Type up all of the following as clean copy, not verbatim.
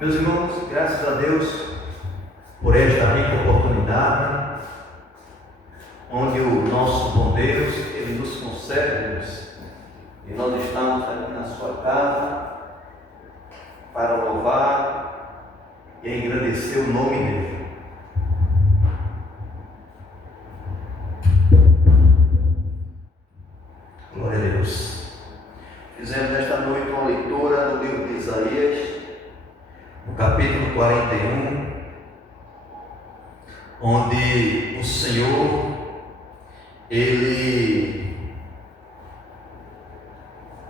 Meus irmãos, graças a Deus por esta rica oportunidade, onde o nosso bom Deus, Ele nos concede, e nós estamos aqui na sua casa para louvar e agradecer o nome dEle. Glória a Deus. Fizemos nesta noite uma leitura no livro de Isaías, no capítulo 41, onde o Senhor, Ele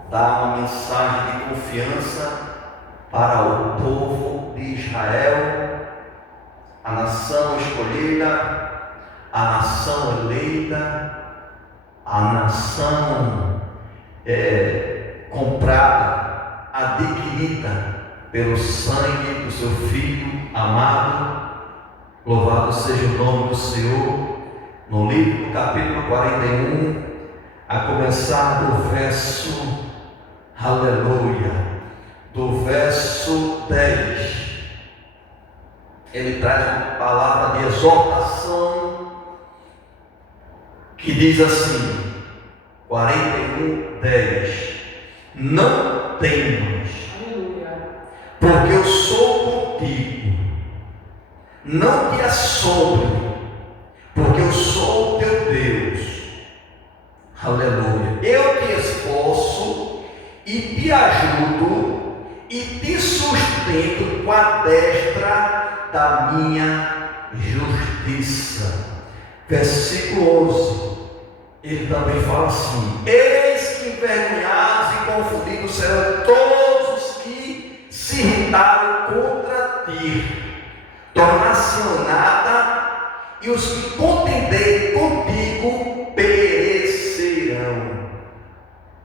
dá uma mensagem de confiança para o povo de Israel, a nação escolhida, a nação eleita, a nação comprada, adquirida pelo sangue do seu Filho amado. Louvado seja o nome do Senhor. No livro, no capítulo 41, a começar do verso, aleluia, do verso 10, ele traz uma palavra de exortação que diz assim, 41, 10: não temas, porque eu sou contigo, não te assombre, porque eu sou o teu Deus, aleluia, eu te esforço e te ajudo e te sustento com a destra da minha justiça. Versículo 11, ele também fala assim: eis que envergonhados e confundidos serão todos os que se irritaram contra ti, tornar-se-ão nada, e os que contenderem contigo perecerão.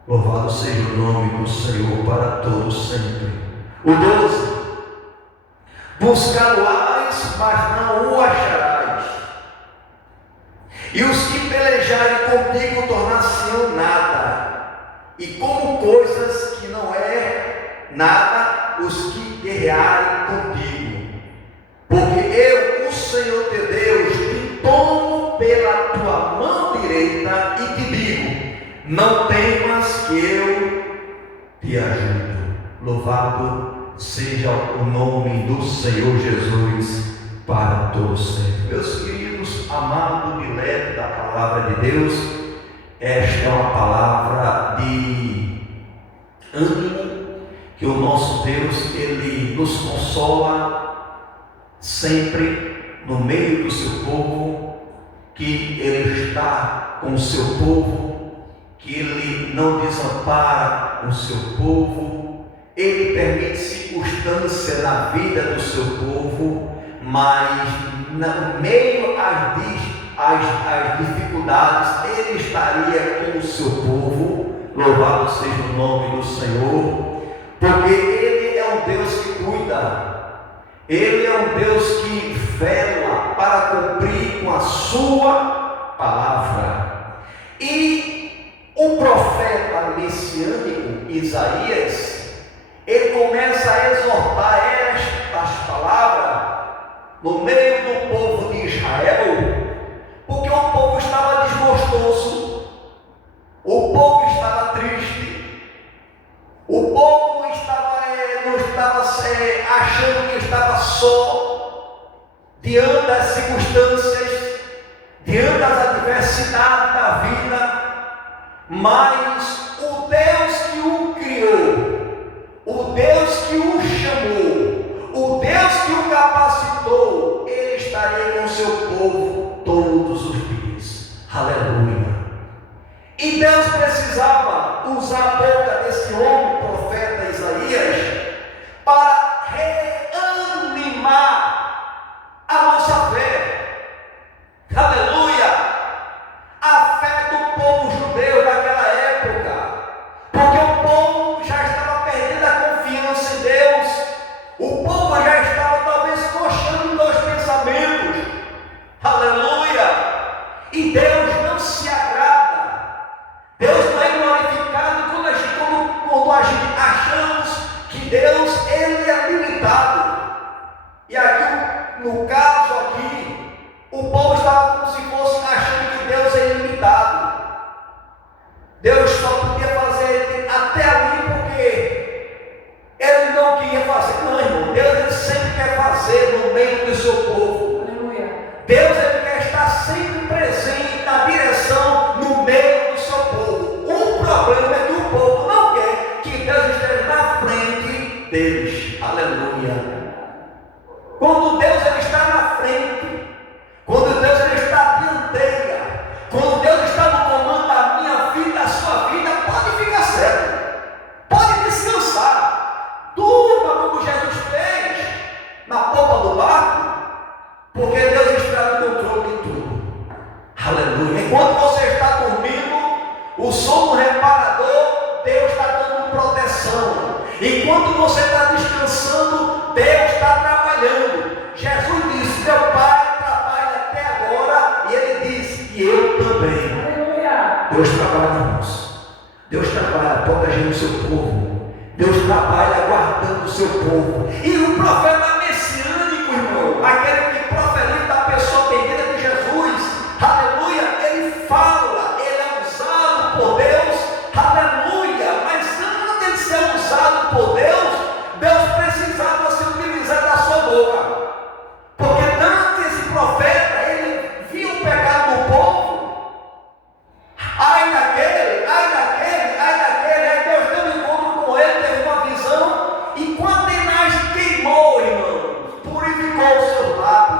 Louvado seja o nome do Senhor para todos sempre. O 12: buscar-o-ás, mas não o acharás, e os que pelejarem contigo tornar-se-ão nada, e como coisas que não é nada os que guerrearem contigo. Porque eu, o Senhor teu Deus, te tomo pela tua mão direita e te digo: não temas, que eu te ajudo. Louvado seja o nome do Senhor Jesus para todos sempre. Meus queridos, amado dileto da palavra de Deus, esta é uma palavra de ânimo, que o nosso Deus, Ele nos consola sempre no meio do seu povo, que Ele está com o seu povo, que Ele não desampara o seu povo, Ele permite circunstância na vida do seu povo, mas no meio às dificuldades, Ele estaria com o seu povo. Louvado seja o nome do Senhor, porque Ele é um Deus que cuida, Ele é um Deus que vela para cumprir com a sua palavra. E o profeta messiânico Isaías, ele começa a exortar estas palavras no meio do povo de Israel, porque o povo estava desgostoso, o povo estava triste, o povo não estava achando que estava só diante das circunstâncias, diante das adversidades da vida, mas o Deus que o criou, o Deus que o chamou, o Deus que o capacitou, Ele estaria com o seu povo todos os dias. Aleluia. E Deus precisava usar a boca desse homem, profeta Isaías, para reanimar a nossa fé. Aleluia! A fé do povo judeu daquela época, porque o povo já estava perdendo a confiança em Deus, o povo já estava talvez coxando nos pensamentos. Aleluia! E Deus não se agrada, Deus não é glorificado quando a gente achamos que Deus, Ele é limitado. meio do seu povo. Aleluia. Deus ele quer estar sempre presente na direção, no meio do seu povo. O problema é que o povo não quer que Deus esteja na frente deles. Aleluia. Quando Deus ele está na frente, quando Deus ele está à dianteira, quando Deus está no comando da minha vida, da sua vida, pode ficar certo, pode descansar, durma como Jesus fez na popa do barco, porque Deus está no controle de tudo. Aleluia. Enquanto você está dormindo, o sono reparador, Deus está dando proteção. Enquanto você está descansando, Deus está trabalhando. Jesus disse: meu Pai trabalha até agora, e Ele disse: e eu também. Aleluia. Deus trabalha, irmãos. Deus trabalha protegendo o seu povo. Deus trabalha guardando o seu povo. E o profeta messiânico, irmão, aquele que proferiu a pessoa bendita de Jesus, aleluia, ele fala, ele é usado por Deus, aleluia. Mas antes de ser usado por Deus, Deus precisava se utilizar da sua boca. Porque antes esse profeta, ele viu o pecado do povo. Ai daquele, aí Deus deu um encontro com ele, teve uma visão, e quando a tenagem queimou, irmão, purificou o seu lábio,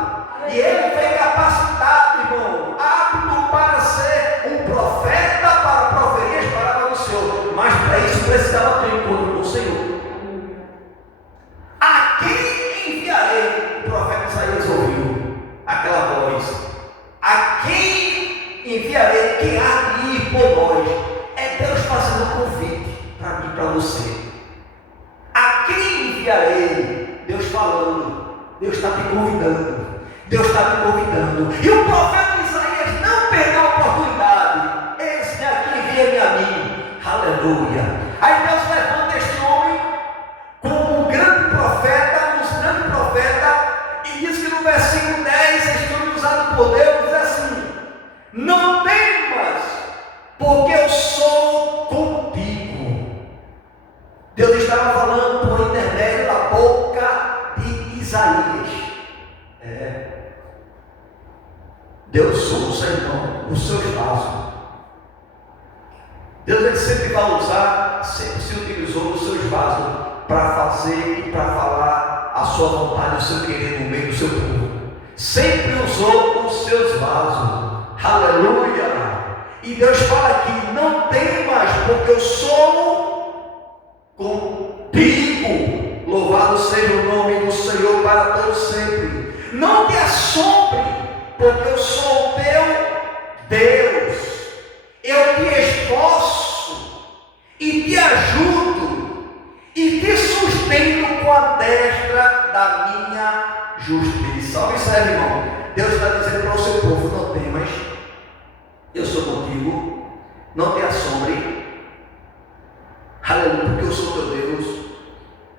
e ele foi capacitado, irmão, apto para ser um profeta, para proferir as palavras do Senhor. Mas para isso precisava ter um encontro com o Senhor. A quem enviarei? O profeta Isaías ouviu aquela voz: a quem enviarei? Quem há de ir por nós? É Deus fazendo um convite para mim e para você. A quem enviarei? Deus falando. Deus está me convidando. Deus está me convidando. E o profeta Isaías não perdeu a oportunidade. Esse aqui envia-me a mim. Aleluia. Aí Deus levanta este homem como um grande profeta, e diz que no versículo 10, este homem usado por Deus, diz assim: não temas, porque eu sou contigo. Deus estava falando por intermédio da boca de Isaías. Deus usa, irmão, os seus vasos. Deus ele sempre vai usar, sempre se utilizou os seus vasos para fazer e para falar a sua vontade, o seu querer no meio do seu povo. Sempre usou os seus vasos. Aleluia. E Deus fala aqui: não temas, porque eu sou contigo. Louvado seja o nome do Senhor para todos sempre. Não te assombre, porque eu sou o teu Deus. Eu te esforço e te ajudo e te sustento com a destra da minha justiça. Observe, irmão, Deus está dizendo para o seu povo: não temas, eu sou contigo, não te assombre, aleluia, porque eu sou teu Deus,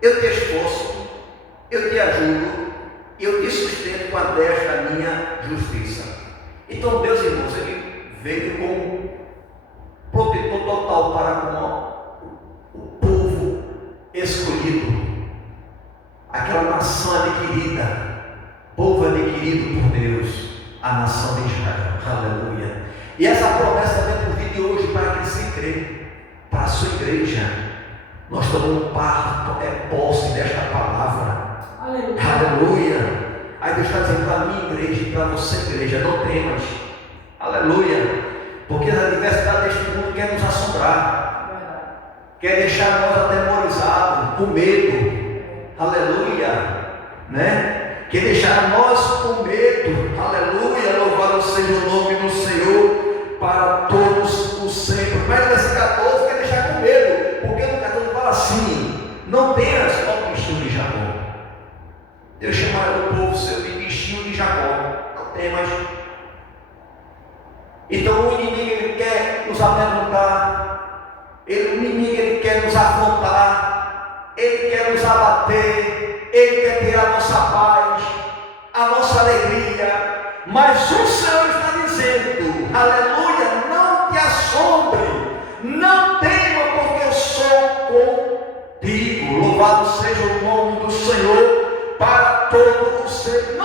eu te esforço, eu te ajudo, eu te sustento com a destra da minha justiça. Então Deus, irmãos, ele veio como protetor total para com o povo escolhido, aquela nação adquirida, povo adquirido por Deus, a nação de Israel. Aleluia. E essa promessa vem por vir de hoje para aqueles que creem, para a sua igreja. Nós tomamos posse desta palavra. Aleluia. Aleluia. Aí Deus está dizendo para a minha igreja e para você, igreja: não temas. Aleluia. Porque a adversidade deste mundo quer nos assombrar, quer deixar nós atemorizados, com medo. Aleluia. Né? Quer deixar nós com medo. Aleluia. Louvado seja o nome do Senhor para todos os sempre. Mas nesse 14 quer deixar com medo, porque no 14 fala assim: não tenhas o bichinho de Jacó. Deus chamará o povo seu de bichinho de Jacó. Não temas. Então o inimigo ele quer nos amedrontar, o inimigo ele quer nos afrontar, ele quer nos abater, ele quer tirar a nossa paz, a nossa alegria. Mas o Senhor está dizendo: aleluia, não te assombre, não tema, porque eu sou contigo. Louvado seja o nome do Senhor para todo o ser.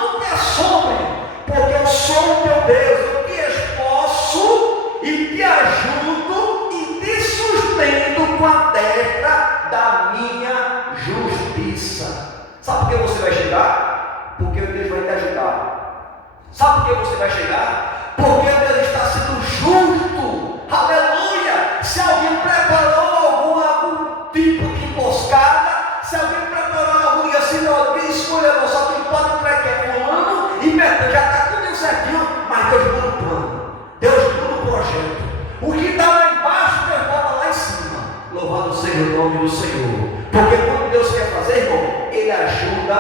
Sabe por que você vai chegar? Porque Deus vai te ajudar. Sabe por que você vai chegar? Porque Deus está sendo justo. Aleluia! Se alguém preparou algum tipo de emboscada, se alguém preparou algo e assim, alguém escolha, não, só quem pode entrar que é fulano e Betânia, já está tudo certinho, mas Deus muda o plano, Deus muda o projeto. O que está lá embaixo, Deus bota lá em cima. Louvado seja o nome do Senhor. Porque quando Deus quer fazer, irmão, Ele ajuda,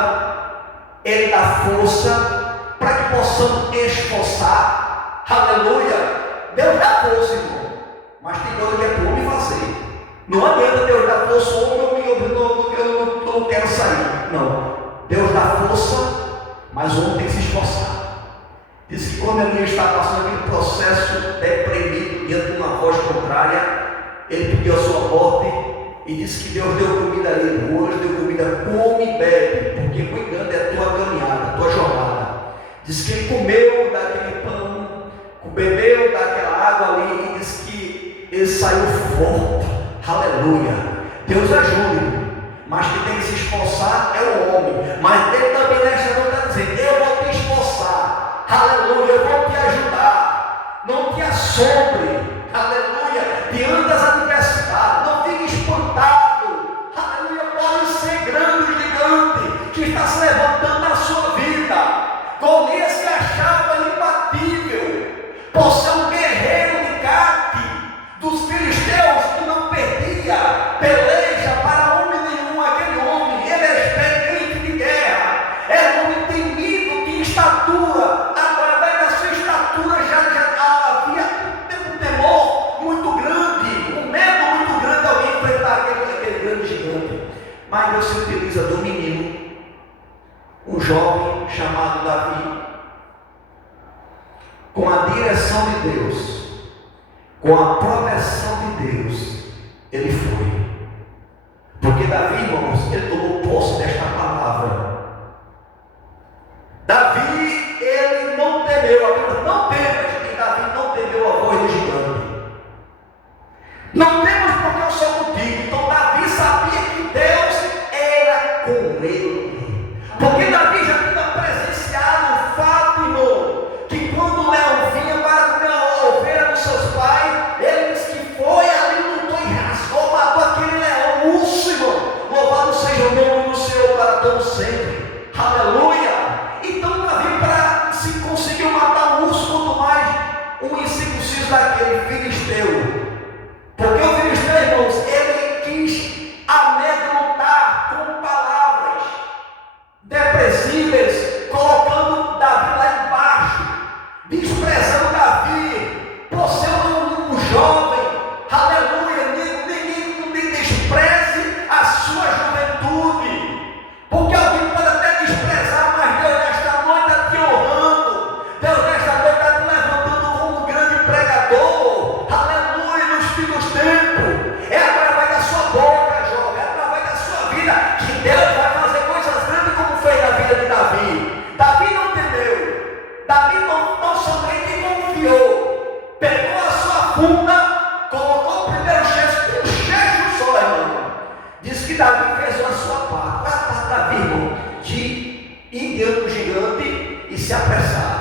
Ele dá força para que possamos esforçar. Aleluia! Deus dá força, irmão, mas tem coisa que é por homem fazer. Não adianta Deus dar força ao homem, eu não quero sair. Não, Deus dá força, mas o homem tem que se esforçar. Diz que quando ele está passando aquele processo deprimido diante de uma voz contrária, ele pediu a sua morte e disse que Deus deu comida a ele. O anjo deu comida, come e bebe, porque muito grande é a tua caminhada, a tua jornada. Diz que ele comeu daquele pão, bebeu daquela água ali e diz que ele saiu forte. Aleluia! Deus ajuda, mas quem tem que se esforçar é o homem. Mas ele também nesta noite está dizendo: eu vou te esforçar. Aleluia! Eu vou te ajudar. Não te assombre. Aleluia! Diante das adversidades, não fique espantado. Aleluia! Pode ser grande o gigante que está se levantando na sua vida. Golias se achava imbatível, por ser um guerreiro de Gate, dos filisteus, que não perdia peleja para homem nenhum. Aquele homem, ele é experiente de guerra, era um homem temido de estatura. Através da sua estatura já havia um temor muito grande, um medo muito grande de alguém enfrentar aquele grande gigante. Mas Deus se utiliza do menino, um jovem chamado Davi, com a direção de Deus, com a proteção de Deus, ele foi. Porque Davi, irmãos, ele tomou posse desta palavra. Davi, ele não temeu, a Bíblia não temas, e Davi não temeu a voz do gigante. Não temos porque eu sou contigo. Então Davi sabia que Deus era com ele. Porque Davi já tinha presenciado o fato, irmão, que quando o leão vinha para comer a ovelha dos seus pais, ele disse que foi ali, lutou e rasgou, matou aquele leão, urso, irmão. Louvado seja o nome do Senhor para todos sempre. Aleluia! Então Davi, para se conseguiu matar um urso, quanto mais um incircunciso daquele filisteu. Porque o filisteu, irmãos, ele quis amedrontar com palavras depressíveis, colocando Davi lá embaixo, desprezando Davi, por ser um jovem. Aleluia! Ninguém despreze a sua juventude, porque alguém pode até desprezar, mas Deus nesta noite está te honrando. Deus nesta noite está te levantando como um grande pregador. Aleluia! Nos fins dos tempos, é através da sua boca, jovem, é através da sua vida que Deus vai fazer coisas grandes, como fez na vida de Davi. Davi não temeu, Davi não somente confiou, pegou a sua funda, colocou o primeiro cheiro, um cheiro só, irmão. Diz que Davi fez a sua parte. A parte da Davi, irmão, de ir diante do gigante e se apressar.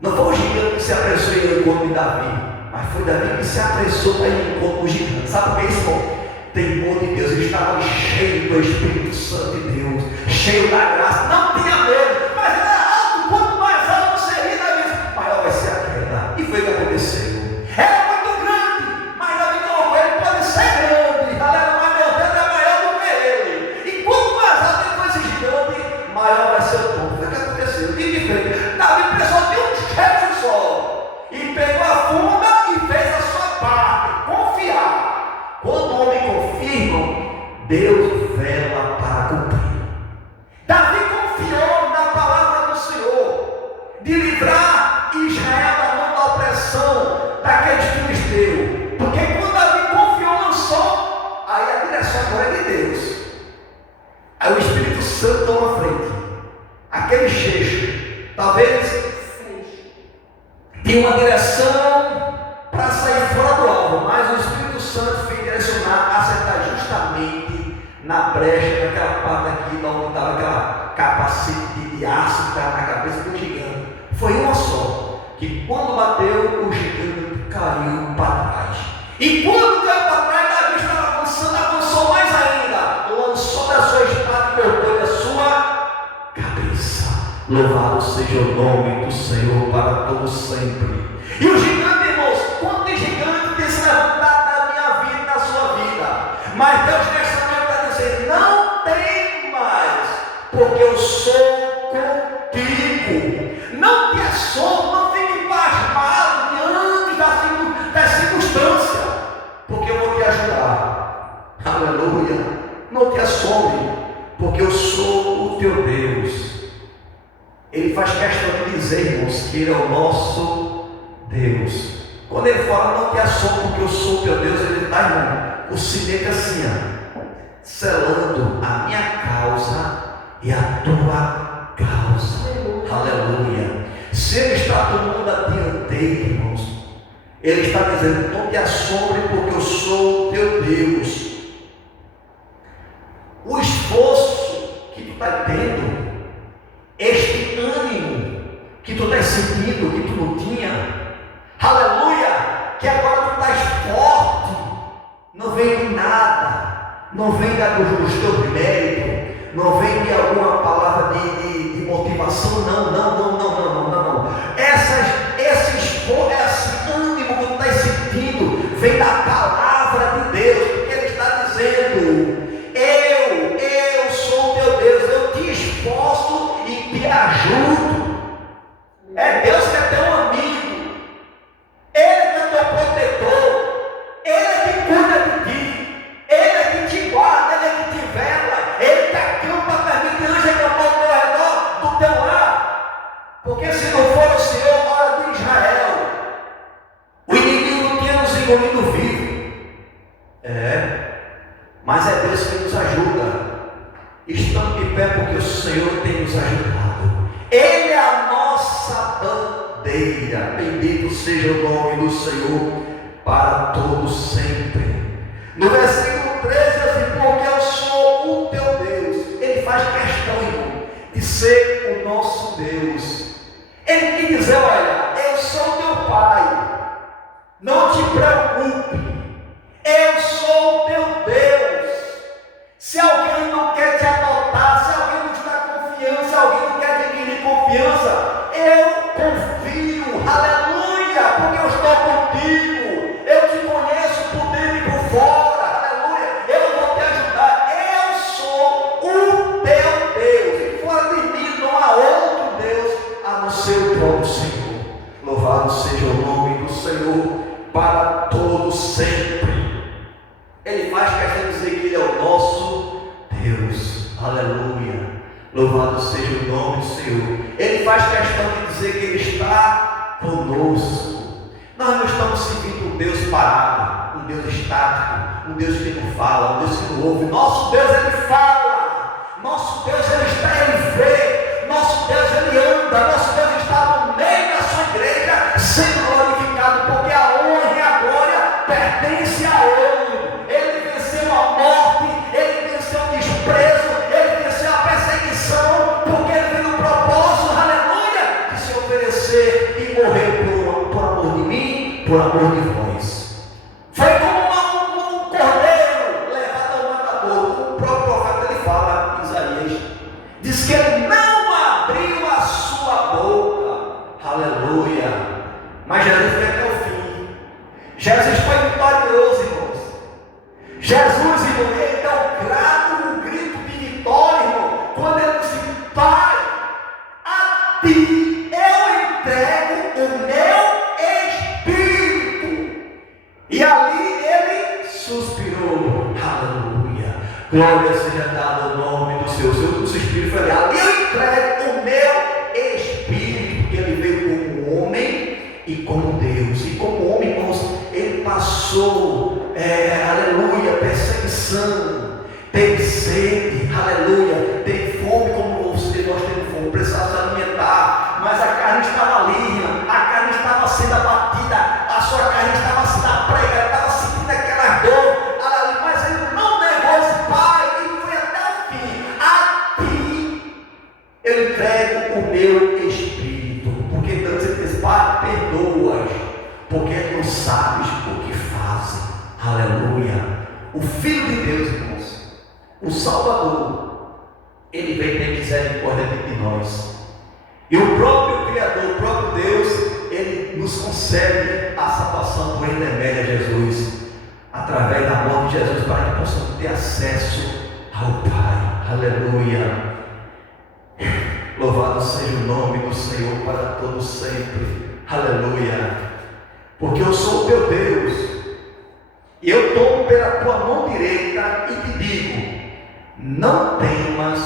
Não foi o gigante que se apressou em ir ao encontro de Davi, mas foi Davi que se apressou para ir ao encontro do gigante. Sabe por que isso, irmão? Temor de Deus, ele estava cheio do Espírito Santo de Deus, cheio da graça, não tinha medo, mas era alto. Quanto mais alto você rir, Davi, maior vai ser a queda. E foi o que aconteceu. Era muito grande, mas Davi não, ele pode ser grande, aleluia, mas meu Deus é maior do que ele. E quanto mais alto ele for esse gigante, maior vai ser o tom. Foi o que aconteceu. E de frente, Davi precisou de um gesto só, e pegou a funda e fez a sua parte, confiar. Quando o homem confirma, Deus vela para cumprir. Davi confiou na palavra do Senhor, de livrar Israel da mão da opressão daqueles filisteus. Porque quando Davi confiou, lançou, aí a direção agora é de Deus. Aí o Espírito Santo toma a frente. Aquele cheiro, talvez tinha uma direção para sair fora do alvo, mas o Espírito Santo fez direcionar, acertar justamente na brecha, naquela parte aqui da onde capacete de aço que estava na cabeça do gigante. Foi uma só, que quando bateu, o gigante caiu para trás. E quando caiu para trás, Davi estava avançando, avançou mais ainda, lançou da sua espada e cortou da sua cabeça. Louvado seja o nome do Senhor para todo sempre. E o gigante, irmãos, quanto gigante tem se levantado na minha vida e na sua vida, mas Deus nessa noite está dizendo: não tem mais, porque eu sou contigo. Não te assombro, não fique pasmado diante das circunstâncias, porque eu vou te ajudar. Aleluia. Não te assombre, porque eu sou o teu Deus. Ele faz questão de dizer, irmãos, que Ele é o nosso Deus. Quando Ele fala não te assombre, porque eu sou o teu Deus, Ele está, irmão, o sinete assim, ó, selando a minha causa e a tua causa. Aleluia. Se Ele está tomando a dianteira, irmãos, Ele está dizendo: não te assombre, porque eu sou o teu Deus. O esforço que tu está tendo, este ânimo que tu está sentindo, que tu não tinha, aleluia, que agora tu estás forte, não vem de nada, não vem dos teus méritos, não vem de alguma palavra de motivação, não. Esse esforço, esse ânimo que tu estás sentindo, vem da palavra de Deus, porque Ele está dizendo: eu sou o teu Deus, eu te esforço e te ajudo. É Deus que é teu amigo, Ele que é teu protetor, Ele é que cuida de ti, Ele é que te guarda, Ele é que te vela, Ele que acampa, permite anjo acampar ao teu redor do teu lar. Porque se não for o Senhor, hora de Israel, o inimigo não tinha nos engolido vivo. Mas é Deus que nos ajuda. Estamos de pé porque o Senhor tem nos ajudado. Ele é a nossa bandeira. Bendito seja o nome do Senhor para todos sempre. No versículo 13, assim: porque eu sou o teu Deus. Ele faz questão, irmão, de ser o nosso Deus. Ele quer dizer: olha, eu sou o teu Pai, não te preocupe, eu sou o teu Deus. Se alguém não quer te adotar, se alguém não te dá confiança, se alguém não quer adquirir confiança, eu confio, aleluia, porque eu estou contigo, eu te conheço por dentro e por fora, aleluia, eu vou te ajudar, eu sou o teu Deus, e fora de mim não há outro Deus a não ser o próprio Senhor. Louvado seja o nome do Senhor para todos sempre. Ele faz questão de dizer que Ele é o nosso Deus, aleluia, louvado seja o nome do Senhor. Ele faz questão de dizer que Ele está conosco. Nós não estamos seguindo um Deus parado, um Deus estático, um Deus que não fala, um Deus que não ouve. Nosso Deus, Ele fala, nosso Deus, Ele está, Ele vê, nosso Deus, Ele anda, nosso Deus está no meio da sua igreja, sendo glorificado, porque a honra e a glória pertencem a Ele. Ele venceu a morte, Ele venceu o desprezo, Ele venceu a perseguição, porque Ele veio no propósito, aleluia, de se oferecer e morrer por amor de mim, por amor de vós. Foi como um cordeiro levado ao matador. O próprio profeta ele fala, Isaías, diz que ele não abriu a sua boca, aleluia, mas Jesus foi até o fim. Jesus foi vitorioso, irmãos. Jesus, irmão, ele deu um grito de vitória, irmão, quando ele disse: Pai, a ti eu entrego o meu espírito. E ali ele suspirou, aleluia, glória seja dada ao nome do Senhor. O seu espírito foi ali: ali eu entrego o meu espírito, porque ele veio como homem e como Deus. E como homem, irmãos, ele passou, aleluia, perseguição, teve sede, aleluia, teve fome como nós temos fome, precisava se alimentar, mas a carne estava ali, a carne estava sendo abatida, a sua carne estava sendo pregada, estava sentindo aquela dor, mas ele não negou esse Pai, e eu entrego o meu espírito, porque Deus diz, Pai, perdoa-as, porque não sabes o que fazem. Aleluia. O Filho de Deus, irmãos, o Salvador, ele vem ter misericórdia de nós. E o próprio Criador, o próprio Deus, ele nos concede a salvação por intermédio de Jesus, através da morte de Jesus, para que possamos ter acesso ao Pai. Aleluia. Louvado seja o nome do Senhor para todo sempre. Aleluia. Porque eu sou o teu Deus, e eu tomo pela tua mão direita e te digo: não temas,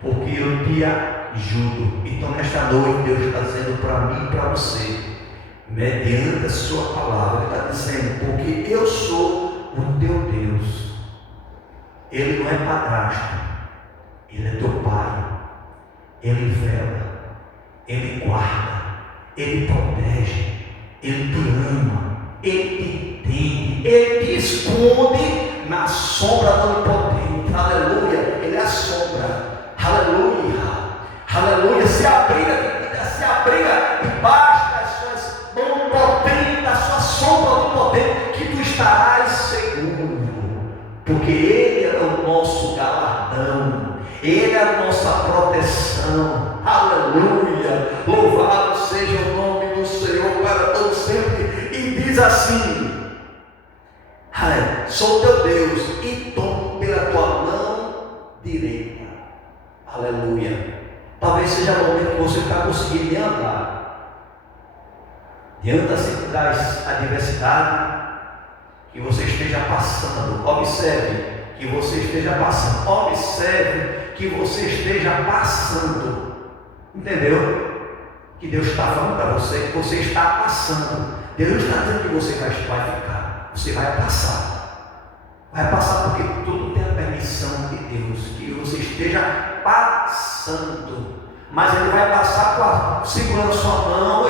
porque eu te ajudo. Então nesta noite Deus está dizendo para mim e para você, mediante a sua palavra, Ele está dizendo: porque eu sou o teu Deus. Ele não é padrasto, Ele é teu Pai. Ele vela, Ele guarda, Ele protege, Ele te ama, Ele te entende, Ele te esconde na sombra do Onipotente. Aleluia. Ele é a sombra. Aleluia. Aleluia. Se abriga debaixo das suas mãos potentes, da sua sombra onipotente, que tu estarás seguro, porque Ele é o nosso galardão, Ele é a nossa proteção. Aleluia. Louvado seja o nome do Senhor para todo sempre. E diz assim: sou teu Deus e tomo pela tua mão direita. Aleluia. Talvez seja o momento que você está conseguindo andar diante das adversidades que você esteja passando. Observe que você esteja passando. Observe que você esteja passando. Entendeu? Que Deus está falando para você que você está passando. Deus não está dizendo que você vai ficar. Você vai passar. Vai passar porque tudo tem a permissão de Deus que você esteja passando. Mas Ele vai passar segurando a sua mão,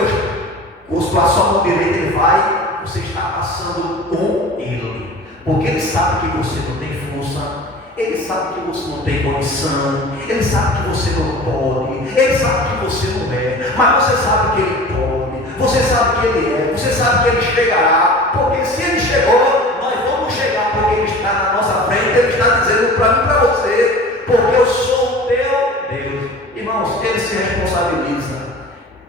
com a sua mão direita Ele vai. Você está passando com Ele, porque Ele sabe que você não tem força, Ele sabe que você não tem condição, Ele sabe que você não pode, Ele sabe que você não é, mas você sabe que Ele pode, você sabe que Ele é, você sabe que Ele chegará, porque se Ele chegou, nós vamos chegar, porque Ele está na nossa frente. Ele está dizendo para mim e para você: porque eu sou o teu Deus. Irmãos, Ele se responsabiliza,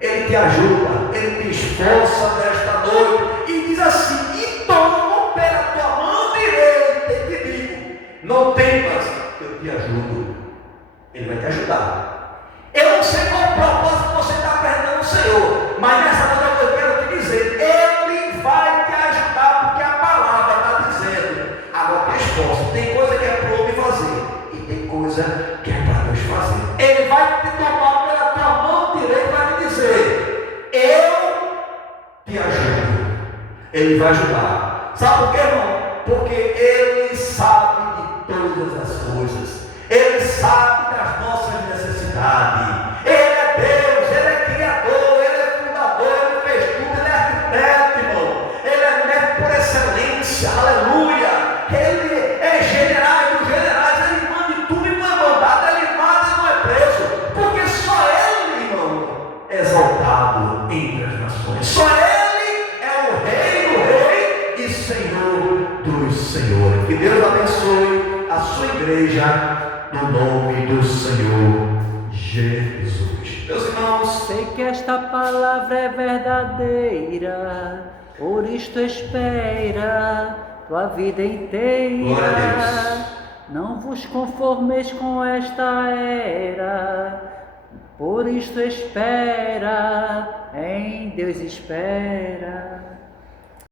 Ele te ajuda, Ele te esforça nesta noite, e diz assim: e tomo pela tua mão direita e te digo: não temas, eu te ajudo. Ele vai te ajudar. Eu não sei qual o propósito que você está perdendo o Senhor, mas nessa noite eu quero te dizer: Ele vai te ajudar, porque a palavra está dizendo. Agora te esforça. Tem coisa que é para o homem fazer, e tem coisa que é para Deus fazer. Ele vai te tomar pela tua mão direita e vai te dizer: eu te ajudo. Ele vai ajudar. Sabe por quê, irmão? Porque Ele sabe de todas as coisas. Ele sabe das nossas necessidades. Ele é Deus, Ele é Criador, Ele é fundador, Ele fez tudo, Ele é arquiteto, irmão. Ele é médico por excelência. Aleluia. Ele é general dos generais. Ele manda em tudo e não é mandado. Ele mata e não é preso. Porque só Ele, irmão, é exaltado entre as nações. Só Ele é o Rei do Rei e Senhor dos Senhores. Que Deus abençoe a sua igreja no nome do Senhor Jesus. Meus irmãos, sei que esta palavra é verdadeira, por isto espera tua vida inteira. Glória a Deus. Não vos conformeis com esta era, por isto espera, em Deus espera.